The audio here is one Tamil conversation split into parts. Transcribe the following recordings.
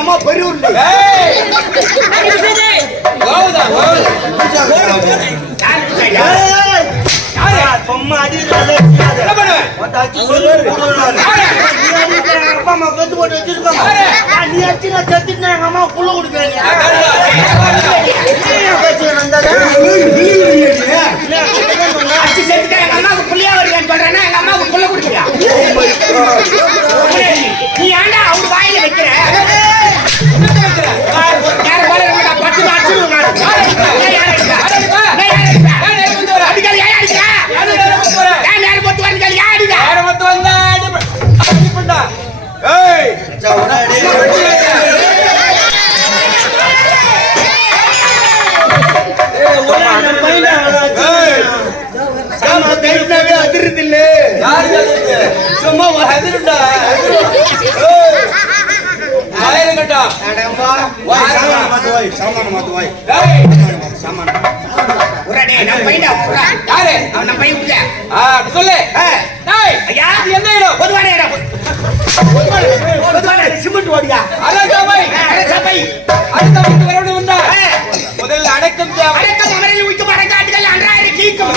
அம்மா பெரிய சும்மா அடி அப்பா அம்மா பேத்து போட்டு வச்சிருக்கோம் நீ அச்சு நான் செத்துட்டு எங்க அம்மா புள்ள கொடுப்பேன் புள்ளியா வாயில வைக்கிற சொல்லு ஐயா, இது எந்த இடம் பொதுவான இடம். பொதுவான. சிமெண்ட் ஓடியா? அதான் சபை ஆ, அட சபை. அடுத்த பத்து வரவு உண்டா. முதல்ல அடக்கம் தேவை அடக்கம் அமரில் உய்க்கும் அடங்காட்டுகள் அன்றாயிரம் கீக்கும்.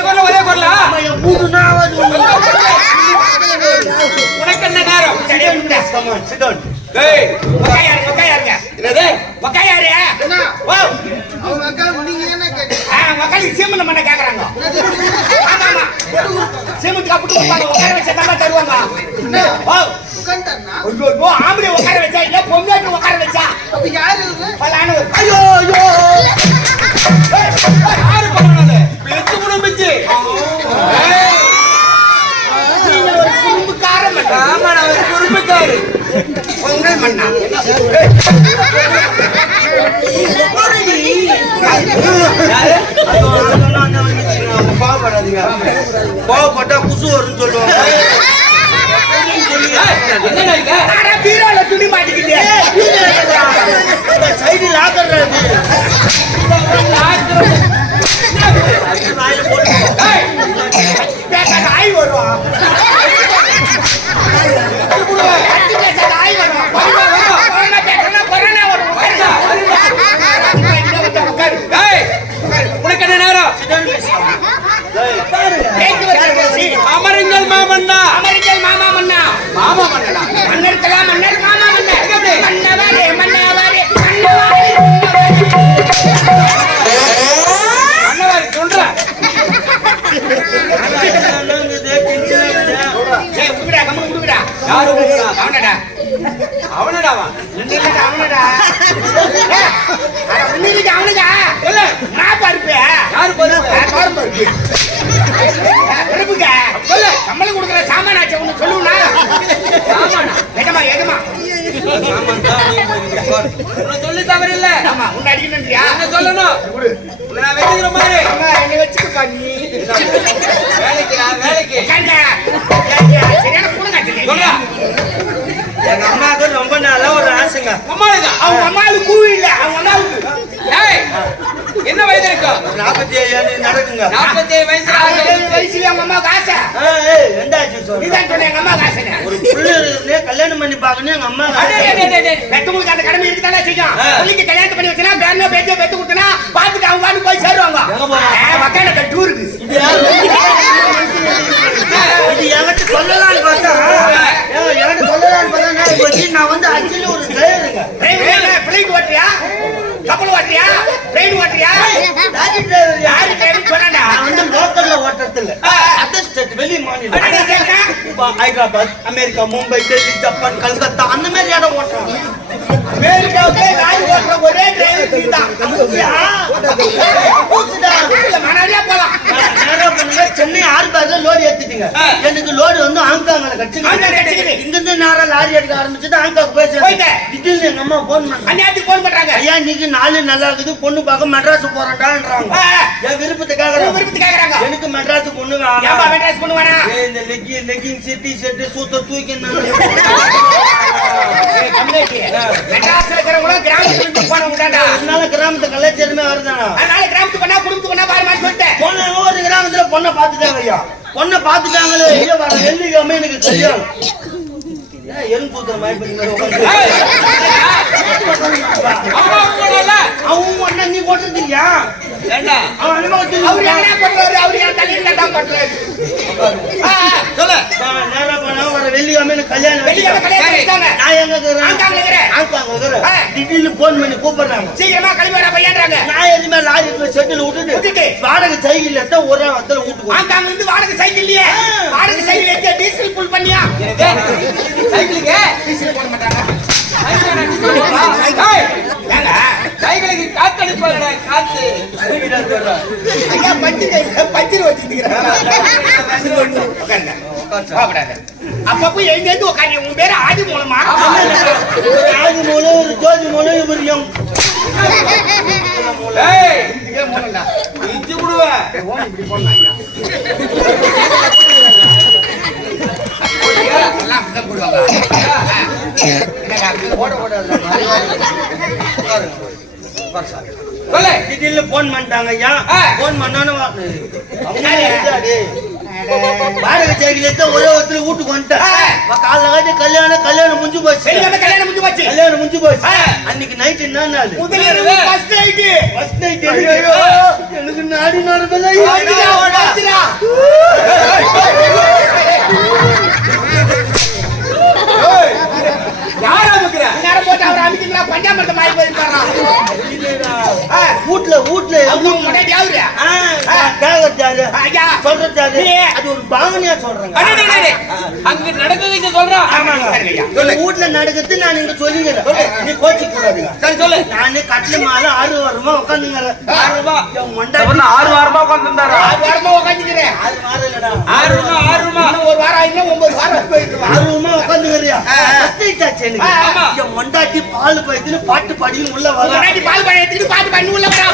உள்ள ஒரே குரலா? உனக்கு என்ன நேரம் சரியா முண்டை. ஏய், உக்காயாரு, உக்காயாருங்க. என்னது? உக்காயாரு. ஓ. ஆ, மக்களுக்கு சீமந்த மண்ணை கேக்குறாங்க. ஆமா, ஆமா. அப்படி கொடுப்பாங்க. உட்கார வச்சா தான் தருவாங்க. ஐயோ, ஆம்பளை உட்கார வச்சா இல்ல பொம்மையாட்டு உட்கார வச்சா ஒரு- ஐயோ ஐயோ யாரு பண்ணது? பிச்சு புடும் பிச்சு. ஏய், நீங்க ஒரு குறும்புக்கார மண்ணா. ஆமா, நான் ஒரு குறும்புக்காரு. பொங்கல் மண்ணா. கோவப்பட்டா குசு வரும்னு சொல்லுவாங்க. துணி மாட்டிக்கிட்டு. பேசாத அவனடாவா உன்னில அவனடா. நான் பருப்பு. யாரு பருப்பு? பருப்புங்க சொல்லு. சம்பளம் கொடுக்குற சாமானாச்ச ஒண்ணு சொல்லுவா ஆமாண்ணா எஜமா எஜமா. உன்னை சொல்லி தவறில்ல. ஆமா உன்னை அடிக்கணுன்றியா என்ன சொல்லணும். உன்னை நான் வச்சுக்கிற மாதிரி. அம்மா என்னை வச்சுக்க நீ. வேலைக்கு. சரியான எங்க அம்மாவுக்கு ரொம்ப நாளா ஒரு ஆசைங்க அம்மாளுக்கா அவங்க அம்மாவுக்கு கூழ் இல்ல அவங்க அம்மாவுக்கு ஏய் என்ன வயது இருக்கும் நாற்பத்தி ஏழு நடக்குங்க நாற்பத்தி ஏழு வயசு. வயசுல அவங்க அம்மாவுக்கு ஆசை சொல்லு. நீதான் சொன்ன எங்க அம்மாவுக்கு ஆசை ஒரு புள்ள கல்யாணம் பண்ணி பார்க்கணும் எங்க அம்மா அடே. பெத்தவங்களுக்கு அந்த கடமை இருக்குதானே செய்யும். புள்ளிக்கு கல்யாணம் பண்ணி வச்சுனா பேரனோ பேத்தியோ பெத்து கொடுத்தனா பாத்துட்டு அவங்க பாட்டு போய் சேருவாங்க எங்க போவாங்க? வக்கான டூருக்கு இது யாரு? இது என்கிட்ட சொல்லலாம்னு பார்த்தா ஏங்க, என்கிட்ட சொல்லலாம்னு பார்த்தா நான் இப்ப வச்சு நான் வந்து actually ஒரு driverங்க. பிளைட் ஓட்டுறியா கப்பல் ஓட்டுறியா? ட்ரெயின் ஓட்டுறியா? லாரி யாரு? யாரு ட்ரெயின் சொன்னா நான் வந்து லோக்கல்ல ஓட்டுறது இல்ல. அதர் ஸ்டேட் வெளி மாநிலம்? இப்ப ஹைதராபாத் அமெரிக்கா மும்பை டெல்லி ஜப்பான் கல்கத்தா அந்த மாதிரி இடம் ஓட்டுறாங்க. அமெரிக்காவுக்கு லாரி ஓட்டுற ஒரே டிரைவர் நீதான் அப்படியா? பூசுடா. இல்ல மணாலியா போலாம் நான் நேரா பண்ணுங்க, சென்னை ஆர்பார்ல லோடு ஏத்திட்டீங்க. எனக்கு லோடு வந்து ஹாங்காங்ல ஹாங்காங் கட்சி கட்சிக்குது. இங்க இருந்து நேரா லாரி எடுக்க ஆரம்பிச்சுட்டு ஹாங்காங் போய் சேர்ந்தேன். போயிட்டேன். திடீர்னு எங்க அம்மா போன் பண்ணாங்க போன் பண்றாங்க ஐயா இன்னைக்கு நாலு நல்லா இருக்குது பொண்ணு பார்க்க மெட்ராஸ் போறேன்டான்றாங்க. என் விருப்பத்தை உன் கேக்குறாங்க விருப்பத்துக்கு கேக்குறாங்க எனக்கு மெட்ராஸ் பொண்ணு வேணாம். மெட்ராஸ் பண்ணுவானா ஏய், இந்த லெக்கி லெக்கிங் டி ஷர்ட் சூத்த தூக்கி கிராமத்து கலாச்சாரமே வருதானா அதனால கிராமத்துக்கு பண்ணா குடும்பத்துக்கு பண்ணா பாரு மாதிரி சொல்லிட்டேன் போன ஒரு கிராமத்துல பொண்ணை பாத்துட்டாங்க ஐயா பொண்ணை பாத்துட்டாங்களே ஐயா வர ஏன் எறும்பு கூத்துற மாதிரி அவன் ஒண்ணா நீ வர வெள்ளிக்கிழமை கல்யாணம். நான் எங்க இருக்கிறேன்? திடீர்னு போன் பண்ணி கூப்பிடுறாங்க சீக்கிரமா கிளம்பி வர பையன்றாங்க நான் எதுவுமே லாரி செட்டில் விட்டுட்டு. வாடகை சைக்கிள் எடுத்தா ஒரு இடத்துல வந்து. ஆங்காங்க இருந்து வாடகை சைக்கிள் இல்லையே வாடகை சைக்கிள் எடுத்து டீசல் ஃபுல் பண்ணியா சைக்கிளுக்கு டீசல் போட மாட்டாங்க காத்தடிப்பாங்கடா காத்து ஐயா பஞ்சு பஞ்சு வச்சுக்கிறேன் அப்பப்போ எழுந்து எழுந்து உட்காரு? உன் பேரு ஆதி மூலமா? ஒரு ஆதி மூலம் ஒரு ஜோதி மூலம் இவர் எம். ஏய் இதுக்கே மூலம்டா இஞ்சி விடுவேன் இப்படி போடலாம் போட சொல்லு. திடீர்னு போன் பண்ணிட்டாங்க ஐயா. போன் பண்ணானு வாடகை சைக்கிள் எடுத்தா ஒரே ஒருத்தர் வீட்டுக்கு வந்துட்டேன் காலைல காட்டி கல்யாணம் கல்யாணம் முடிஞ்சு போச்சு. கல்யாணம் முடிஞ்சு போச்சு. கல்யாணம் முடிஞ்சு போச்சு. அன்னைக்கு நைட் என்ன நாள்? ஃபர்ஸ்ட் நைட் ஃபர்ஸ்ட் நைட் ஐயையோ. எனக்கு நாடி நடக்கல வீட்ல ஐயா? இல்லையே. அது ஒரு பாவனையா சொல்றேங்க. அங்க நடந்தது இங்க சொல்றான் ஆமாங்க. ஐயா சொல்லு. வீட்ல நடக்குது நான் இங்க சொல்லிக்கிறேன். நீ கோச்சிக்க கூடாதுங்க சரி சொல்லு. நானே கட்டில மேல ஆறு வாரமா உட்காந்துங்கிறேன் ஆறு ஆறு வாரமா உட்காந்துருந்தாரா ஆறு வாரமா உட்காந்துக்கிறேன் ஆறு வாரம் இல்லடா. ஆறு ஆறு ஒரு வாரம் ஆயிடும் ஒன்பது வாரம் போயிட்டு வா. ஆர்வமா உட்காந்துக்கிறியா. என் மண்டாட்டி பால் பைத்துன்னு பாட்டு பாடின்னு உள்ள வர பால் எடுத்துட்டு பாத்து பண்ணி உள்ள வரா.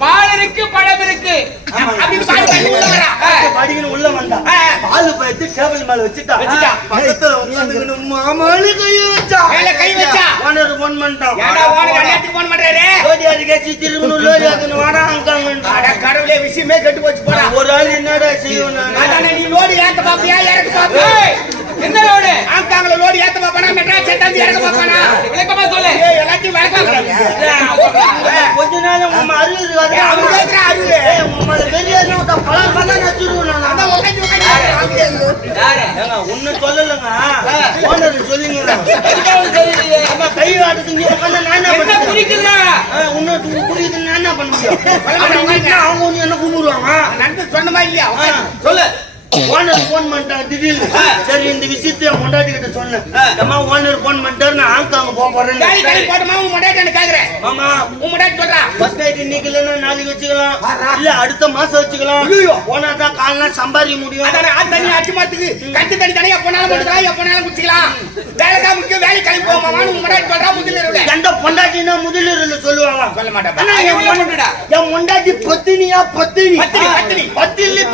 பால் இருக்கு பழம் இருக்கு பண்ணி உள்ள வந்தா. பால் பைத்து டேபிள் மேல வச்சுட்டா. பக்கத்துல கைய வச்சா. மேல கை வச்சா. ஓனர் போன் பண்ணிட்டான் ஏன்டா ஓன கல்யாணத்துக்கு போன் பண்றாரு? வாடா அட கடவுளே விஷயமே கெட்டு போச்சு போடா. ஒரு ஆள் என்னடா நான்? அதானே நீ லோடு ஏத்த பாப்பியா? இறக்க பாப்பியா ஏய், என்ன ரோடு ஆங்காங்கள லோடு ஏத்த பாப்பானா மெட்ராஸ் ஏத்தாந்து இறக்க பாப்பானா விளக்கமா சொல்லு ஏய் எல்லாத்தையும் வழக்கம் கொஞ்ச நாள் உங்க அருள் இருக்காது அவரு கேக்குற அருளு உங்க வெளியே பழம் பழம் நச்சுருவோம் நான் அதான் உட்காந்து உட்காந்து யாரு ஏங்க ஒண்ணு சொல்லலங்க. சொல்லுங்க. கை ஆட்டுக்கு இங்க உட்காந்து நான் என்ன என்ன பண்ணுறது? குறிக்கிறா இன்னொரு புரியுது நான் என்ன பண்ண முடியும்? அவங்க ஒண்ணு என்ன கும்பிடுவாங்க? நடந்து சொன்னமா இல்லையா? உட்காந்து. சொல்லு. ஓனர் போன் பண்ணிட்டான் திடீர்னு. சரி இந்த விஷயத்தை என் பொண்டாட்டி கிட்ட சொன்னேன் அம்மா ஓனர் போன் பண்ணிட்டாரு நான் ஆங்காங்க போக போறேன் வேலை கடை போட்டுமா உன் முன்னாடி கேக்குறேன் மாமா. உன் முன்னாடி சொல்றா. ஃபர்ஸ்ட் நைட் இன்னைக்கு இல்லைன்னா நாளைக்கு வச்சுக்கலாம். இல்ல அடுத்த மாசம் வச்சுக்கலாம். போனா தான் காலனா சம்பாதிக்க முடியும். அதானே ஆள் தண்ணி அடிச்சு மாத்துக்கு. கட்டு தண்ணி தனியா எப்பனாலும் போட்டுக்கலாம் எப்பனாலும் குடிச்சுக்கலாம். வேலை தான் முக்கியம் வேலை கிளம்பி போமான்னு உன் முன்னாடி சொல்றா முதல்ல எந்த பொண்டாட்டினா முதலில் சொல்லுவாங்க. சொல்ல மாட்டேன் என் பொண்டாட்டி பத்தினியா பத்தினி. பத்தினி, பத்தினி.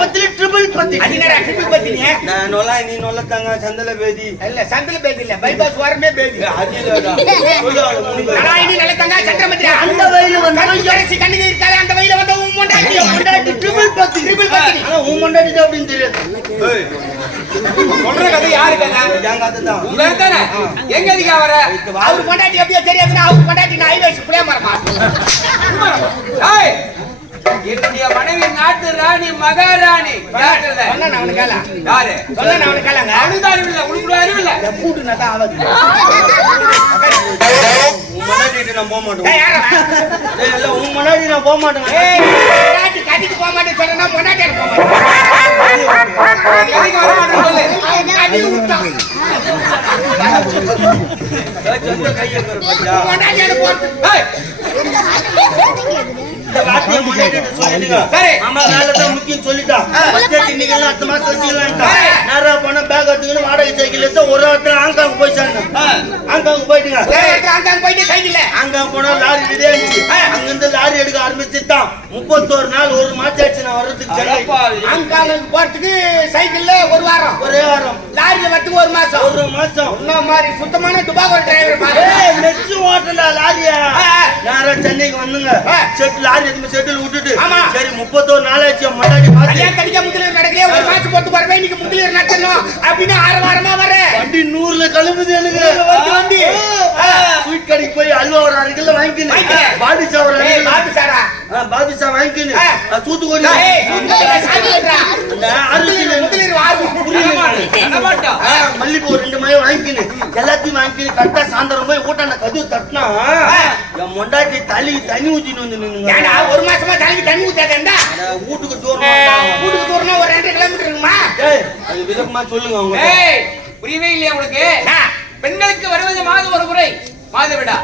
பத்தினி ட்ரிபிள் பத்தினி. என்னடா ட்ரிபிள் பத்தினியே நான் நொல்லா நீ நொல்லத்தாங்க சந்தல பேதி. இல்ல சந்தில பேதி இல்ல பைபாஸ் வாரமே பேதி. அது இல்லடா. முனிவர். நாராயணி நல்லத்தங்கா சந்திரமதிரா அந்த வயலு வந்து கண்ணு அரசி கண்ணுக்கு இருக்காளே அந்த வயல வந்த உன். ஆனா உன் பொண்டாட்டி தான் அப்படின்னு தெரியாது. சொல்ற கதை யாரு கதை என் கதை தான். உங்க தானே? எங்க அதிகா வர அவர் பொண்டாட்டி எப்படியோ தெரியாதுன்னா அவர் பொண்டாட்டி நான் ஐவேஸ் புளிய மரமா ஏய், என்னுடைய மனைவி நாட்டு ராணி மகாராணி அவனுக்கு அவனுக்கு அறிவில்லை உனக்கு கூட்டு நான் போக மாட்டேன் ஏய் யாரா? ஏய், இல்ல உன் முன்னாடி நான் சொன்னா போக மாட்டேன் எதுக்கு வர மாட்டேன்னு சொல்லு அவன் அடி விட்டான் சொந்த கையை பாரு, பாத்தியா? பொண்டாட்டி எனக்கு போட்டு ஏய், இந்த வார்த்தையை முன்னாடி சொல்லிடுங்க. சரி. ஆமா, வேலை தான் முக்கியம் சொல்லிட்டான். first date இன்னைக்கு அடுத்த மாசம் வச்சுக்கலான்ட்டான். நேரா போனா bag எடுத்துக்கின்னு வாடகை சைக்கிள் எடுத்து ஒரு இடத்துல ஹாங்காங் போய் சேர்ந்தேன். ஹாங்காங் போயிட்டுங்க. போயிட்டு சைக்கிள்ல அங்க போனா லாரி ஆயிடுச்சு அங்கிருந்து லாரி எடுக்க ஆரம்பிச்சுட்டான். முப்பத்தோரு நாள் ஒரு மாசம் ஆயிடுச்சு நான் வர்றதுக்கு சென்னை. அங்காளுக்கு போறதுக்கு சைக்கிள்ல ஒரு வாரம். ஒரே வாரம். லாரியில வரதுக்கு ஒரு மாசம். ஒரு மாசம். என்ன மாதிரி சுத்தமான துபாகோர் டிரைவர் மெச்சு ஓட்டல லாரியா. நேரா சென்னைக்கு வந்துங்க. ஆ. செட் லாரி எதுவுமே செட்டில் விட்டுட்டு. ஆமா. சரி முப்பத்தோரு நாள் ஆச்சு பார்த்து. கல்யாணம் கடிக்க முதலீடு நடக்கலையே ஒரு மாசம் போட்டு வரவே இன்னைக்கு முதலீடு நடத்தணும் அப்படின்னு ஆறு வாரமா வரேன் வண்டி நூறுல கிளம்புது எனக்கு. வண்டி. ஸ்வீட் கடைக்கு போய் அல்வா சாவர் அரை கிலோ வாங்கிக்கினு பாபி சாவர் ரெண்டு மணி வாங்கிக்கினு. எல்லாத்தையும் வாங்கிக்கினு. கரெக்டா சாயந்தரம் போய் ஊட்டான கது தட்டினா என் தண்ணி ஊத்தின்னு வந்து ஒரு மாசமா தலைக்கு தண்ணி ஊத்தாதேண்டா வீட்டுக்கு தூரம் வீட்டுக்கு தூரம்னா ஒரு ரெண்டு கிலோமீட்டர் இருக்குமா? சொல்லுங்க புரியவே இல்லையா உனக்கு பெண்களுக்கு வருவது மாதம் ஒரு முறை மாதவிடா.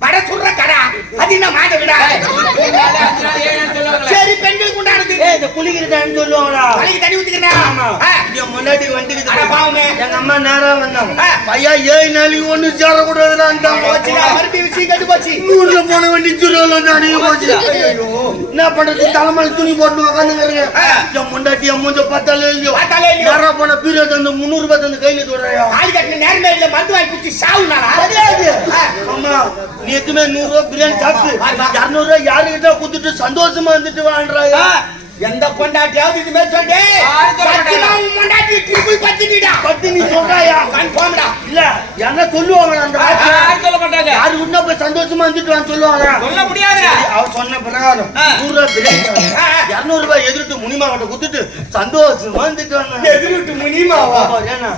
விடா சுடுற கடா அது என்ன விடா. சரி பெண்களுக்கு உண்டானது இந்த குளிக்கிற டைம் சொல்லுவாங்களா தலைக்கு தண்ணி. என் முன்னாடி வந்துக்குது. அட பாவமே. எங்க அம்மா நேரா வந்தாங்க. பையா, ஏழு நாளைக்கு ஒண்ணு சேரக்கூடாதுடான்ட்டாங்க. மறுபடியும் விஷயம் கட்டு போச்சு நூறுல போன வண்டி சுருள நடுங்கி போச்சு. என்ன பண்றது தலைமையில துணி போட்டு உக்காந்துங்க. என் முண்டாட்டி என் மூஞ்ச பார்த்தாலே இல்லையோ. நேரா போன பீரியட் அந்த முந்நூறு ரூபாய் தந்து கையில தோறையா தாலி கட்டின நேர்மை இல்ல மருந்து வாங்கி குடிச்சு ஆ. அம்மா நேத்துமே நூறு ரூபா பிரியாணி சாப்பிட்டு இரநூறு ரூபா யாருக்கிட்ட கொடுத்துட்டு சந்தோஷமா வந்துட்டு வாழ்றாங்க எந்த பொண்டாட்டியாவது இது மாதிரி சொல்லி. சத்தியமா உன் பொண்டாட்டி ட்ரிபிள் பத்திட்டா பத்தி நீ சொல்றாயா? கன்ஃபார்ம்டா இல்ல என்ன சொல்லுவாங்க அந்த யாரும் சொல்ல மாட்டாங்க. யாரு உன்ன போய் சந்தோஷமா வந்துட்டு வான்னு சொல்லுவாங்க சொல்ல முடியாதுடா. அவர் சொன்ன பிரகாரம். நூறு ரூபாய் பிரியாணி. இருநூறு ரூபாய் எதிர்த்து முனிமா கிட்ட குடுத்துட்டு சந்தோஷமா வந்துட்டு வந்தாங்க எதிர்விட்டு முனிமாவா? ஏன்னா.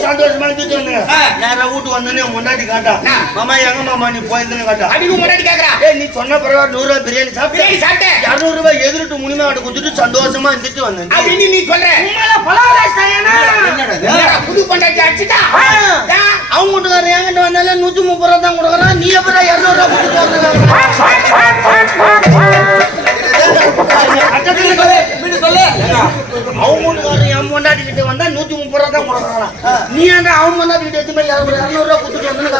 சந்தோஷமா இருந்துட்டு வந்தாங்க ஆ. நேரா வீட்டுக்கு வந்தோடனே முன்னாடி காட்டா. மாமா எங்க மாமா நீ போயிருந்தேன்னு காட்டா? அடிக்கும் முன்னாடி கேக்குறா. ஏய் நீ சொன்ன பிரகாரம் நூறு ரூபாய் பிரியாணி பிரியாணி சாப்பிட்டு சாப்பிட்டேன். இருநூறு ரூபாய் எதிர்ட்டு முனிமா கிட்ட குடுத்துட்டு சந்தோஷமா இருந்துட்டு வந்தேன். அப்படின்னு நீ சொல்ற. புது பொண்டாட்டி அடிச்சுட்டா? அவங்க வீட்டுக்காரர் என்கிட்ட வந்தாலே நூத்தி முப்பது ரூபா தான் கொடுக்குறான். நீ எப்படா இருநூறு ரூபா கொடுத்து அவங்க வீட்டுக்காரர் என் பொண்டாட்டி கிட்ட வந்தா நூத்தி முப்பது ரூபா தான் கொடுக்குறான். நீ ஏன்டா அவங்க பொண்டாட்டி கிட்ட எதுவுமே இருநூறு ரூபா கொடுத்துட்டு வந்து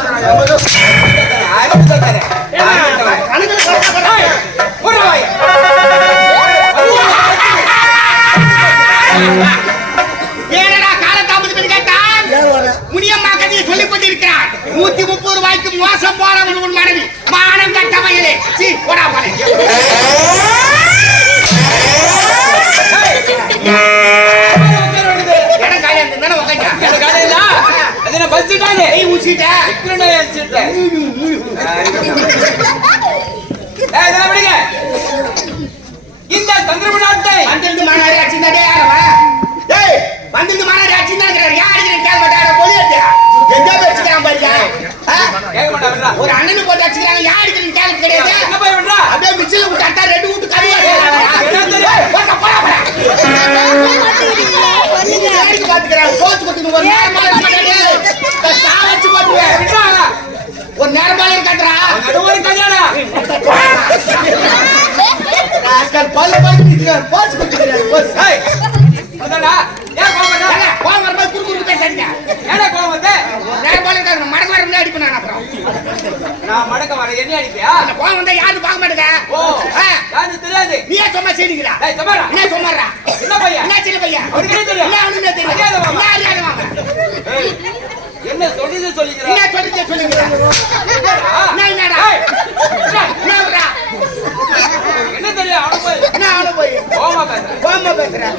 அவள் உன் மனைவி மானம் கட்ட மயிலே சீ போடா மனைவி இந்த தந்திரபு நாட்டை பன்னிரண்டு மாநகராட்சி தான் பன்னிரண்டு மாநகராட்சி தான் யாருக்கு கேள்வி போது எங்க ஒரு அண்ணன் போட்டு யார் அடிக்கிறீங்க கேரட் கிடையாது. என்ன போய் விடுறா? அப்படியே மிச்சில் விட்டு அட்டா ரெண்டு வீட்டு ஒரு நேரமால இருக்காதா ஒரு கல்யாணம். பல்ல பல்ல போச்சு போச்சு ஒரு நேரமால இருக்காது மடக்கு வர முன்னாடி அடிப்பேன் நான் அப்புறம் நான் மடக்க வரேன். என்னைய அடிப்பியா? அந்த கோவம் வந்தா யாரும் பார்க்க மாட்டேங்க ஓ, யாருக்கு தெரியாது? நீயே சும்மா செய்யுங்களா ஏய், சும்மாடா. என்ன சும்மாறா என்ன பையன்? என்ன சின்ன பையன் அவனுக்கு என்ன தெரியும்? என்ன என்ன தெரியும் அறியாத மாமா. என்ன அறியாத ஏய், என்ன சொல்லிது சொல்லிக்கிறா? என்ன சொல்லுங்க சொல்லுங்க என்ன என்னடா ஏய், என்ன? என்ன தெரியும் அவனுக்கு போய் என்ன அவனு போய் கோவமா பேசுறேன் கோமா பேசுறேன்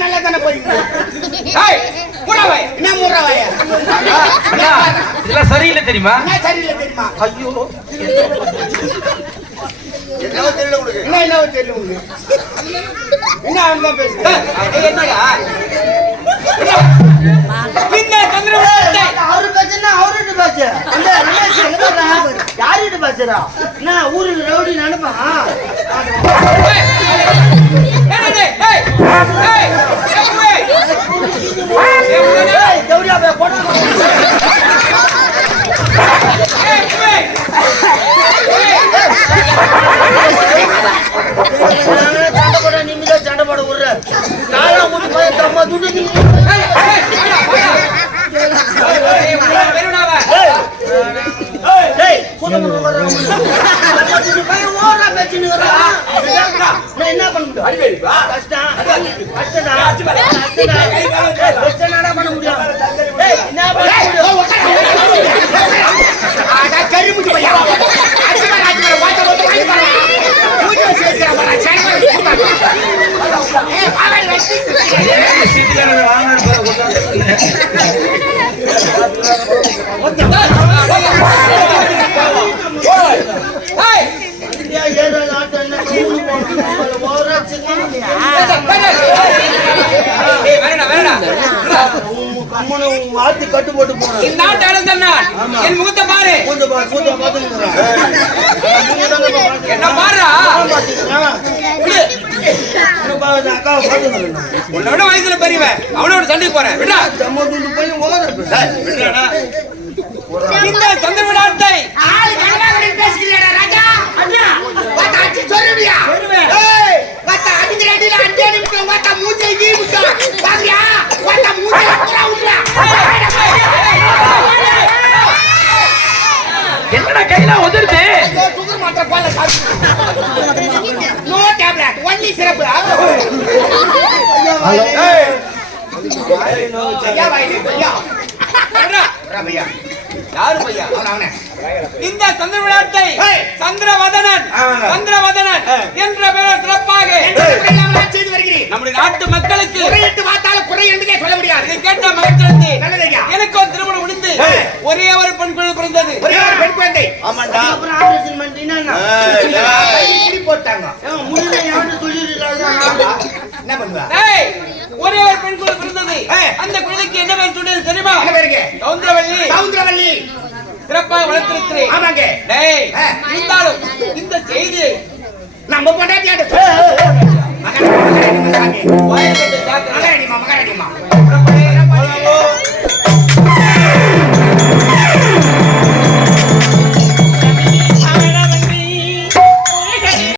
நல்லா தானே போறீங்க? சரியில்லை தெரியுமா? சரியில்லை தெரியுமா? ஐயோ. என்ன தெரியல உனக்கு என்ன என்ன தெரியல உனக்கு என்ன அவன் தான் பேசுறேன் என்னடா? என்ன சந்திரபாபு டார்ச்சரா நான் ஊருக்கு ரவுடி நினைப்பான் சண்டை போட நிம்மதியா சண்டை போட விடுற நாலாம் வீட்டு போய் தம்மா துண்டு பேசின்னு நான் என்ன வாங்க வாத்தி கட்டு போட்டு நான். என் முகத்தை பாரு என்ன பாருடா அக்காவை பார்த்துக்கிறேன் உன்னை விட வயசுல பெரியவன் அவனோட சண்டைக்கு போறேன் விடா இந்த ஆளு கனகாவரன் பேசுகிறீடா, ராஜா. சொல்லுவியா? அடியில அடி அடிப்பிட்டு, வாத்த மூஞ்சை கீ விட்டா. பாக்குறியா? வாத்த மூஞ்சை பூரா விட்டுறா. என்னடா கையில உதிருது சுகர் மாத்திரை போடல, சாப்பிடு. No tablet, only syrup. ஐயா, ஐயா. ஐயா. யாரு பையா அவன, அவன. இந்த சந்திர விளையாட்டை ஏய். சந்திரவதனன். சந்திரவதனன் என்ற பெயர் சிறப்பாக. செய்து வருகிறேன். நம்முடைய நாட்டு மக்களுக்கு குறையிட்டு பார்த்தாலும் குறை என்பதே சொல்ல முடியாது. இதை கேட்ட மகிழ்ச்சி நல்லது ஐயா. எனக்கு ஒரு திருமணம் முடிந்து ஏய். ஒரே ஒரு பெண் குழந்தை பிறந்தது. ஒரே ஒரு பெண் குழந்தை. அப்புறம் ஆபரேஷன் பண்ணிட்டீங்கன்னா போட்டாங்க. முடியல யாரும் சொல்லிருக்காங்க என்ன பண்ணுவா? ஒரே ஒரு பெண் குழந்தை பிறந்தது. அந்த குழந்தைக்கு என்ன பேர் சொன்னது தெரியுமா? சௌந்தரவல்லி சவுந்தரவல்லி. சிறப்பாக வளர்த்திருக்கிறேன் ஆமாங்க டேய் இருந்தாலும் இந்த செய்தி நம்ம பொண்டாட்டியாட்ட மகாராணி மகாராணி மகாராணி மகாராணி மகாராணி